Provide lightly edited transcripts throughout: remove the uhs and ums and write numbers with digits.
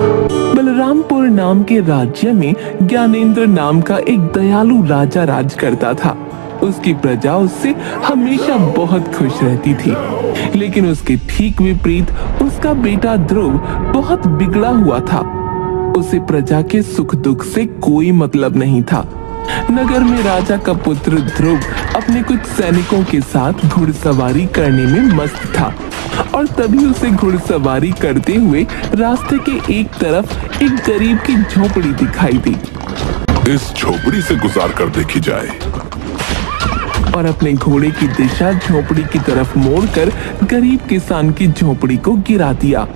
बलरामपुर नाम के राज्य में ज्ञानेंद्र नाम का एक दयालु राजा राज करता था। उसकी प्रजा उससे हमेशा बहुत खुश रहती थी, लेकिन उसके ठीक विपरीत उसका बेटा ध्रुव बहुत बिगड़ा हुआ था। उसे प्रजा के सुख दुख से कोई मतलब नहीं था। नगर में राजा का पुत्र ध्रुव अपने कुछ सैनिकों के साथ घुड़सवारी करने में मस्त था और तभी उसे घुड़सवारी करते हुए रास्ते के एक तरफ एक गरीब की झोपड़ी दिखाई दी। इस झोपड़ी से गुजार कर देखी जाए। और अपने घोड़े की दिशा झोपड़ी की तरफ मोड़कर गरीब किसान की झोपड़ी को गिरा दिया।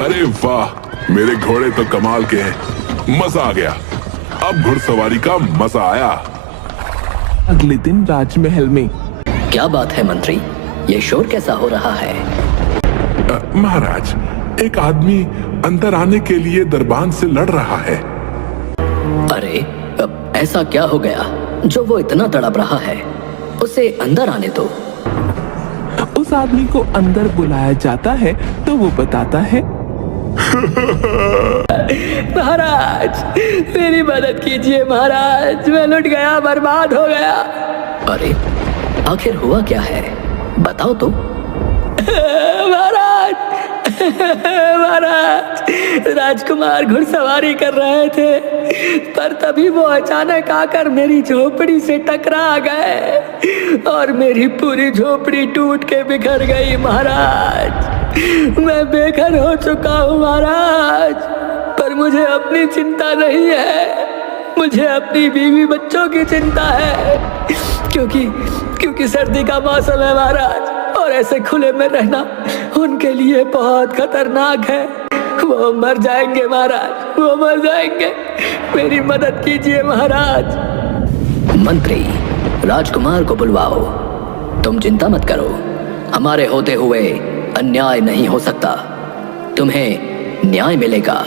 अरे वाह, मेरे घोड़े तो कमाल के हैं, मजा आ गया। अब घुड़सवारी का मजा आया। अगले दिन राजमहल में। क्या बात है मंत्री, ये शोर कैसा हो रहा है? महाराज, एक आदमी अंदर आने के लिए दरबान से लड़ रहा है। अरे ऐसा क्या हो गया जो वो इतना तड़प रहा है? उसे अंदर आने दो। उस आदमी को अंदर बुलाया जाता है तो वो बताता है, महाराज मेरी मदद कीजिए महाराज, मैं लुट गया, बर्बाद हो गया। अरे आखिर हुआ क्या है, बताओ तो। महाराज महाराज, राजकुमार घुड़सवारी कर रहे थे, पर तभी वो अचानक आकर मेरी झोपड़ी से टकरा गए और मेरी पूरी झोपड़ी टूट के बिखर गई। महाराज मैं बेघर हो चुका हूँ महाराज, पर मुझे अपनी चिंता नहीं है, मुझे अपनी बीवी बच्चों की चिंता है, क्योंकि सर्दी का मौसम है महाराज, और ऐसे खुले में रहना उनके लिए बहुत खतरनाक है। वो मर जाएंगे महाराज, वो मर जाएंगे, मेरी मदद कीजिए महाराज। मंत्री, राजकुमार को बुलवाओ। तुम चिंता मत करो, हमारे होते हुए अन्याय नहीं हो सकता, तुम्हें न्याय मिलेगा।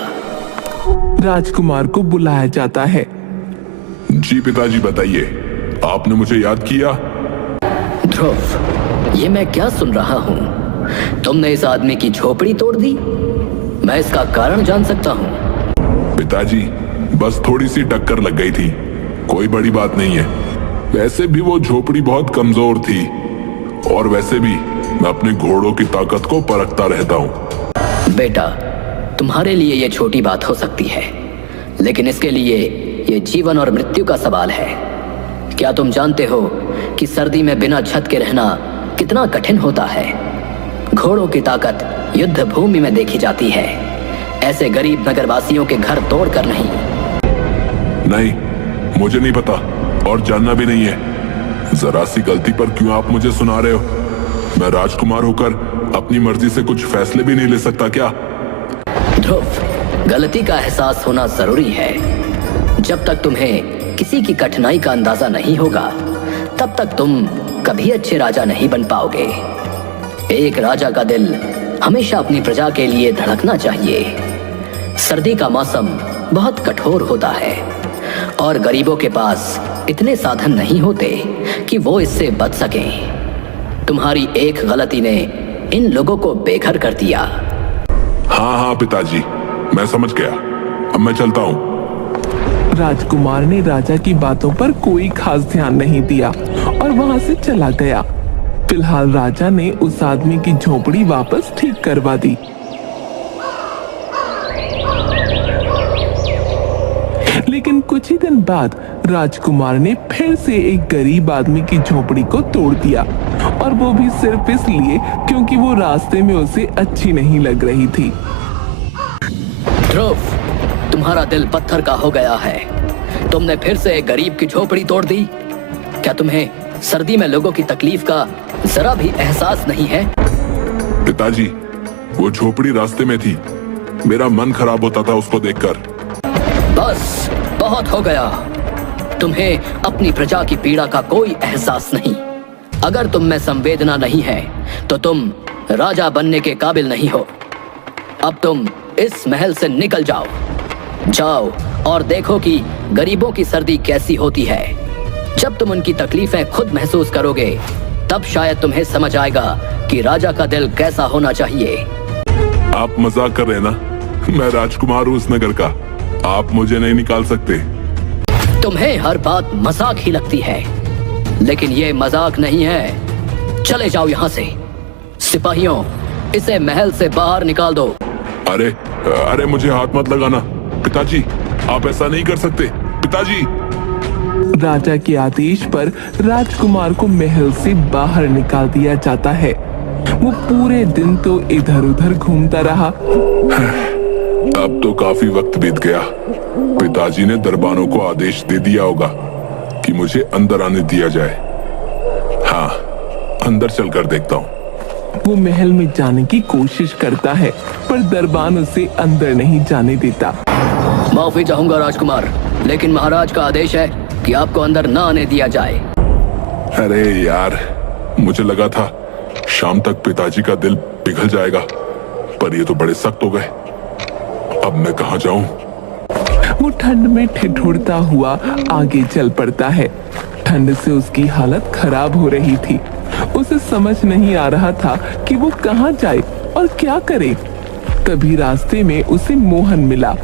राजकुमार को बुलाया जाता है। जी पिताजी, बताइए, आपने मुझे याद किया? ध्रुव, ये मैं क्या सुन रहा हूँ? तुमने इस आदमी की झोपड़ी तोड़ दी? मैं इसका कारण जान सकता हूँ? पिताजी, बस थोड़ी सी टक्कर लग गई थी, कोई बड़ी बात नहीं है। वैसे भी वो झोपड़ी बहुत कमजोर थी, और वैसे भी मैं अपने घोड़ों की ताकत को परखता रहता हूँ। बेटा, तुम्हारे लिए ये छोटी बात हो सकती है, लेकिन इसके लिए ये जीवन और मृत्यु का सवाल है। क्या तुम जानते हो कि सर्दी में बिना छत के रहना कितना कठिन होता है? घोड़ों की ताकत युद्ध भूमि में देखी जाती है, ऐसे गरीब नगरवासियों के घर तोड़कर नहीं। नहीं, मुझे नहीं पता और जानना भी नहीं है। जरा सी गलती पर क्यों आप मुझे सुना रहे हो? मैं राजकुमार होकर अपनी मर्जी से कुछ फैसले भी नहीं ले सकता क्या? ध्रुव, गलती का एहसास होना जरूरी है। जब तक तुम्हें किसी की कठिनाई का अंदाजा नहीं होगा, तब तक तुम कभी अच्छे राजा नहीं बन पाओगे। एक राजा का दिल हमेशा अपनी प्रजा के लिए धड़कना चाहिए। सर्दी का मौसम बहुत कठोर होता है और गरीबों के पास इतने साधन नहीं होते कि वो इससे बच सकें। तुम्हारी एक गलती ने इन लोगों को बेघर कर दिया। हाँ पिताजी, मैं समझ गया, अब मैं चलता हूँ। राजकुमार ने राजा की बातों पर कोई खास ध्यान नहीं दिया और वहां से चला गया। फिलहाल राजा ने उस आदमी की झोपड़ी वापस ठीक करवा दी। लेकिन कुछ ही दिन बाद राजकुमार ने फिर से एक गरीब आदमी की झोपड़ी को तोड़ दिया, और वो भी सिर्फ इसलिए क्योंकि वो रास्ते में उसे अच्छी नहीं लग रही थी। ध्रुव, तुम्हारा दिल पत्थर का हो गया है। तुमने फिर से एक गरीब की झोपड़ी तोड़ दी। क्या तुम्हें सर्दी में लोगों की तकलीफ का जरा भी एहसास नहीं है? पिताजी, वो झोपड़ी रास्ते में थी, मेरा मन खराब होता था उसको देखकर। बस बहुत हो गया। तुम्हें अपनी प्रजा की पीड़ा का कोई एहसास नहीं। अगर तुम में संवेदना नहीं है तो तुम राजा बनने के काबिल नहीं हो। अब तुम इस महल से निकल जाओ। जाओ और देखो कि गरीबों की सर्दी कैसी होती है। जब तुम उनकी तकलीफें खुद महसूस करोगे, तब शायद तुम्हें समझ आएगा कि राजा का दिल कैसा होना चाहिए। आप मजाक कर रहे हैं ना? मैं राजकुमार हूँ उस नगर का, आप मुझे नहीं निकाल सकते। तुम्हें हर बात मजाक ही लगती है, लेकिन ये मजाक नहीं है। चले जाओ यहाँ से। सिपाहियों, इसे महल से बाहर निकाल दो। अरे अरे मुझे हाथ मत लगाना पिताजी, आप ऐसा नहीं कर सकते पिताजी। राजा के आदेश पर राजकुमार को महल से बाहर निकाल दिया जाता है। वो पूरे दिन तो इधर उधर घूमता रहा। अब तो काफी वक्त बीत गया। पिताजी ने दरबारों को आदेश दे दिया होगा कि मुझे अंदर आने दिया जाए। हाँ, अंदर चलकर देखता हूँ। वो महल में जाने की कोशिश करता है, पर दरबान उसे अंदर नहीं जाने देता। माफी चाहूंगा राजकुमार, लेकिन महाराज का आदेश है कि आपको अंदर न आने दिया जाए। अरे यार, मुझे लगा था शाम तक पिताजी का दिल पिघल जाएगा, पर ये तो बड़े सख्त हो गए। अब मैं कहाँ जाऊं? वो ठंड में ठिठुरता हुआ आगे चल पड़ता है। ठंड से उसकी हालत खराब हो रही थी। उसे समझ नहीं आ रहा था कि वो कहाँ जाए और क्या करे। तभी रास्ते में उसे मोहन मिला।